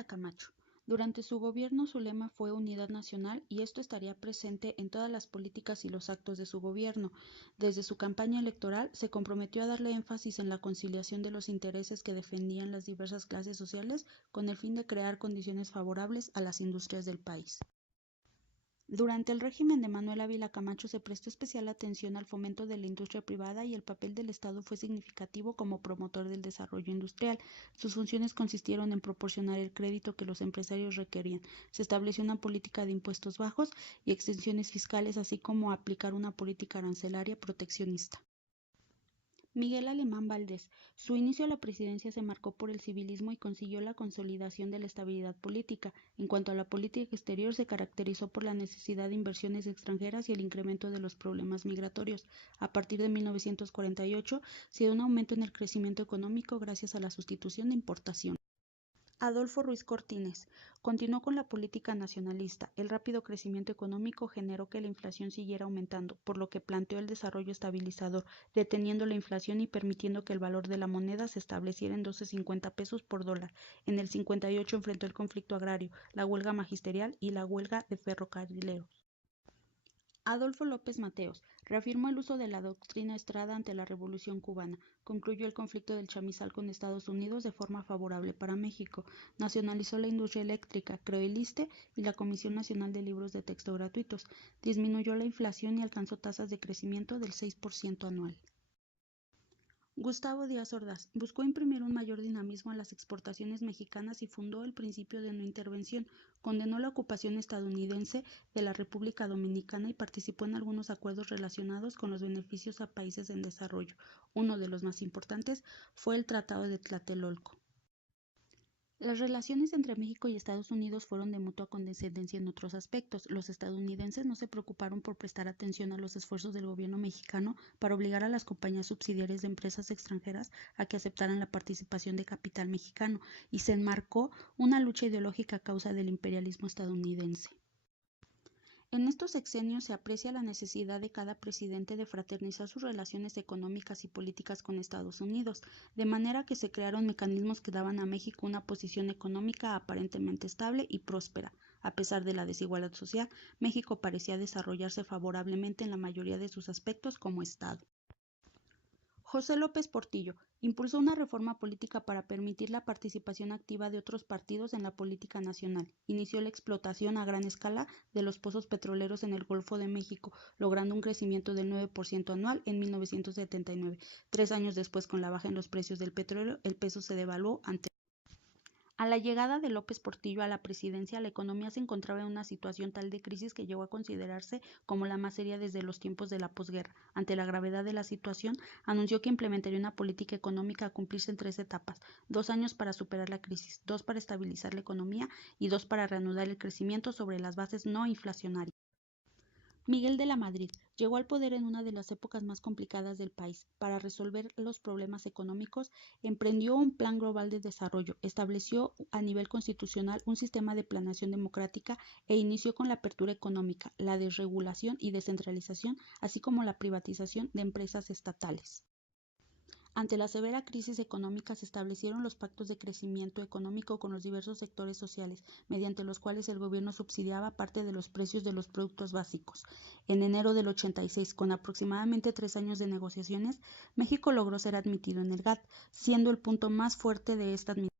Ávila Camacho. Durante su gobierno su lema fue Unidad Nacional y esto estaría presente en todas las políticas y los actos de su gobierno. Desde su campaña electoral se comprometió a darle énfasis en la conciliación de los intereses que defendían las diversas clases sociales con el fin de crear condiciones favorables a las industrias del país. Durante el régimen de Manuel Ávila Camacho se prestó especial atención al fomento de la industria privada y el papel del Estado fue significativo como promotor del desarrollo industrial. Sus funciones consistieron en proporcionar el crédito que los empresarios requerían. Se estableció una política de impuestos bajos y exenciones fiscales, así como aplicar una política arancelaria proteccionista. Miguel Alemán Valdés. Su inicio a la presidencia se marcó por el civilismo y consiguió la consolidación de la estabilidad política. En cuanto a la política exterior, se caracterizó por la necesidad de inversiones extranjeras y el incremento de los problemas migratorios. A partir de 1948, se dio un aumento en el crecimiento económico gracias a la sustitución de importaciones. Adolfo Ruiz Cortines continuó con la política nacionalista. El rápido crecimiento económico generó que la inflación siguiera aumentando, por lo que planteó el desarrollo estabilizador, deteniendo la inflación y permitiendo que el valor de la moneda se estableciera en 12.50 pesos por dólar. En el 58 enfrentó el conflicto agrario, la huelga magisterial y la huelga de ferrocarrileros. Adolfo López Mateos reafirmó el uso de la doctrina Estrada ante la Revolución cubana, concluyó el conflicto del chamizal con Estados Unidos de forma favorable para México, nacionalizó la industria eléctrica, creó el ISSSTE y la Comisión Nacional de Libros de Texto Gratuitos, disminuyó la inflación y alcanzó tasas de crecimiento del 6% anual. Gustavo Díaz Ordaz buscó imprimir un mayor dinamismo a las exportaciones mexicanas y fundó el principio de no intervención, condenó la ocupación estadounidense de la República Dominicana y participó en algunos acuerdos relacionados con los beneficios a países en desarrollo. Uno de los más importantes fue el Tratado de Tlatelolco. Las relaciones entre México y Estados Unidos fueron de mutua condescendencia en otros aspectos. Los estadounidenses no se preocuparon por prestar atención a los esfuerzos del gobierno mexicano para obligar a las compañías subsidiarias de empresas extranjeras a que aceptaran la participación de capital mexicano, y se enmarcó una lucha ideológica a causa del imperialismo estadounidense. En estos sexenios se aprecia la necesidad de cada presidente de fraternizar sus relaciones económicas y políticas con Estados Unidos, de manera que se crearon mecanismos que daban a México una posición económica aparentemente estable y próspera. A pesar de la desigualdad social, México parecía desarrollarse favorablemente en la mayoría de sus aspectos como Estado. José López Portillo impulsó una reforma política para permitir la participación activa de otros partidos en la política nacional. Inició la explotación a gran escala de los pozos petroleros en el Golfo de México, logrando un crecimiento del 9% anual en 1979. 3 años después, con la baja en los precios del petróleo, el peso se devaluó ante. A la llegada de López Portillo a la presidencia, la economía se encontraba en una situación tal de crisis que llegó a considerarse como la más seria desde los tiempos de la posguerra. Ante la gravedad de la situación, anunció que implementaría una política económica a cumplirse en 3 etapas: 2 años para superar la crisis, 2 para estabilizar la economía y 2 para reanudar el crecimiento sobre las bases no inflacionarias. Miguel de la Madrid llegó al poder en una de las épocas más complicadas del país. Para resolver los problemas económicos, emprendió un plan global de desarrollo, estableció a nivel constitucional un sistema de planeación democrática e inició con la apertura económica, la desregulación y descentralización, así como la privatización de empresas estatales. Ante la severa crisis económica se establecieron los pactos de crecimiento económico con los diversos sectores sociales, mediante los cuales el gobierno subsidiaba parte de los precios de los productos básicos. En enero del 86, con aproximadamente 3 años de negociaciones, México logró ser admitido en el GATT, siendo el punto más fuerte de esta administración.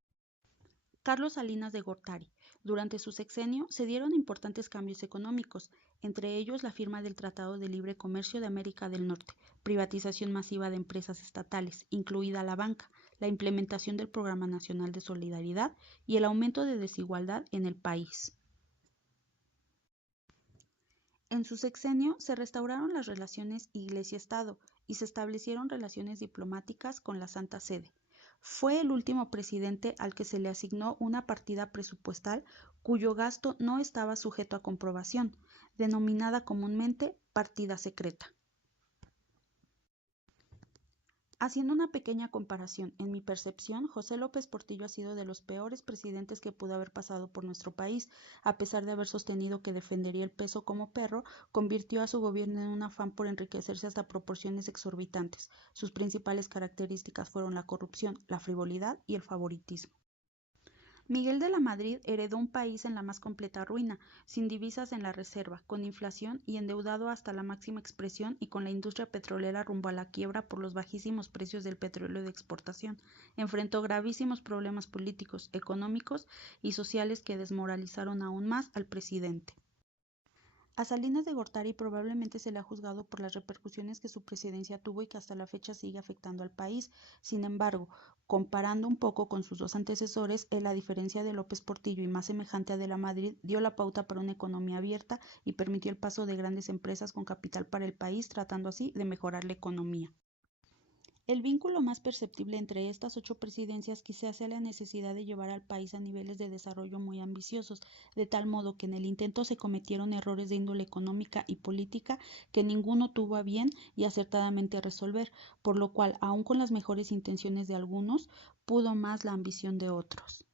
Carlos Salinas de Gortari. Durante su sexenio se dieron importantes cambios económicos, entre ellos la firma del Tratado de Libre Comercio de América del Norte, privatización masiva de empresas estatales, incluida la banca, la implementación del Programa Nacional de Solidaridad y el aumento de desigualdad en el país. En su sexenio se restauraron las relaciones Iglesia-Estado y se establecieron relaciones diplomáticas con la Santa Sede. Fue el último presidente al que se le asignó una partida presupuestal cuyo gasto no estaba sujeto a comprobación, denominada comúnmente partida secreta. Haciendo una pequeña comparación, en mi percepción, José López Portillo ha sido de los peores presidentes que pudo haber pasado por nuestro país. A pesar de haber sostenido que defendería el peso como perro, convirtió a su gobierno en un afán por enriquecerse hasta proporciones exorbitantes. Sus principales características fueron la corrupción, la frivolidad y el favoritismo. Miguel de la Madrid heredó un país en la más completa ruina, sin divisas en la reserva, con inflación y endeudado hasta la máxima expresión y con la industria petrolera rumbo a la quiebra por los bajísimos precios del petróleo de exportación. Enfrentó gravísimos problemas políticos, económicos y sociales que desmoralizaron aún más al presidente. A Salinas de Gortari probablemente se le ha juzgado por las repercusiones que su presidencia tuvo y que hasta la fecha sigue afectando al país. Sin embargo, comparando un poco con sus dos antecesores, él, a diferencia de López Portillo y más semejante a De la Madrid, dio la pauta para una economía abierta y permitió el paso de grandes empresas con capital para el país, tratando así de mejorar la economía. El vínculo más perceptible entre estas 8 presidencias quizás sea la necesidad de llevar al país a niveles de desarrollo muy ambiciosos, de tal modo que en el intento se cometieron errores de índole económica y política que ninguno tuvo a bien y acertadamente resolver, por lo cual, aun con las mejores intenciones de algunos, pudo más la ambición de otros.